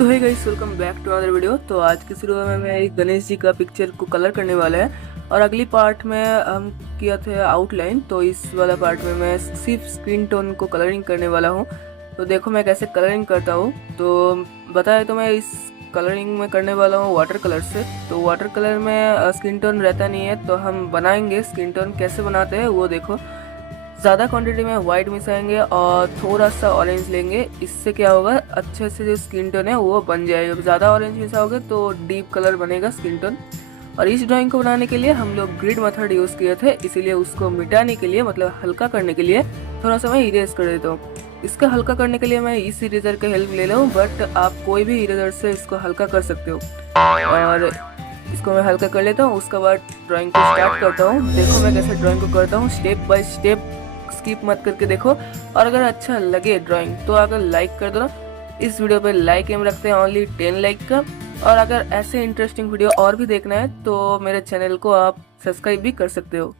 तो है guys, welcome back to another video. तो आज की शुरू में मैं एक गणेश जी का पिक्चर को कलर करने वाला है और अगली पार्ट में हम किया था आउटलाइन। तो इस वाला पार्ट में मैं सिर्फ स्किन टोन को कलरिंग करने वाला हूँ। तो देखो मैं कैसे कलरिंग करता हूँ। तो बताया तो मैं इस कलरिंग में करने वाला हूँ वाटर कलर से। तो वाटर कलर में स्किन टोन रहता नहीं है, तो हम बनाएंगे स्किन टोन। कैसे बनाते हैं वो देखो। ज़्यादा क्वांटिटी में वाइट मिसाएंगे और थोड़ा सा ऑरेंज लेंगे। इससे क्या होगा, अच्छे से जो स्किन टोन है वो बन जाएगा। ज़्यादा ऑरेंज मिसाओगे तो डीप कलर बनेगा स्किन टोन। और इस ड्राइंग को बनाने के लिए हम लोग ग्रिड मेथड यूज़ किए थे, इसीलिए उसको मिटाने के लिए, मतलब हल्का करने के लिए थोड़ा सा मैं इरेज कर देता हूँ। इसका हल्का करने के लिए मैं इस इरेजर का हेल्प ले लूँ, बट आप कोई भी इरेजर से इसको हल्का कर सकते हो। और इसको मैं हल्का कर लेता हूँ। उसके बाद ड्राइंग को स्टार्ट करता हूँ। देखो मैं कैसे ड्राइंग को करता हूँ, स्टेप बाय स्टेप, स्किप मत करके देखो। और अगर अच्छा लगे ड्राइंग तो अगर लाइक कर दो ना। इस वीडियो पे लाइक एम रखते हैं ओनली 10 लाइक का। और अगर ऐसे इंटरेस्टिंग वीडियो और भी देखना है तो मेरे चैनल को आप सब्सक्राइब भी कर सकते हो।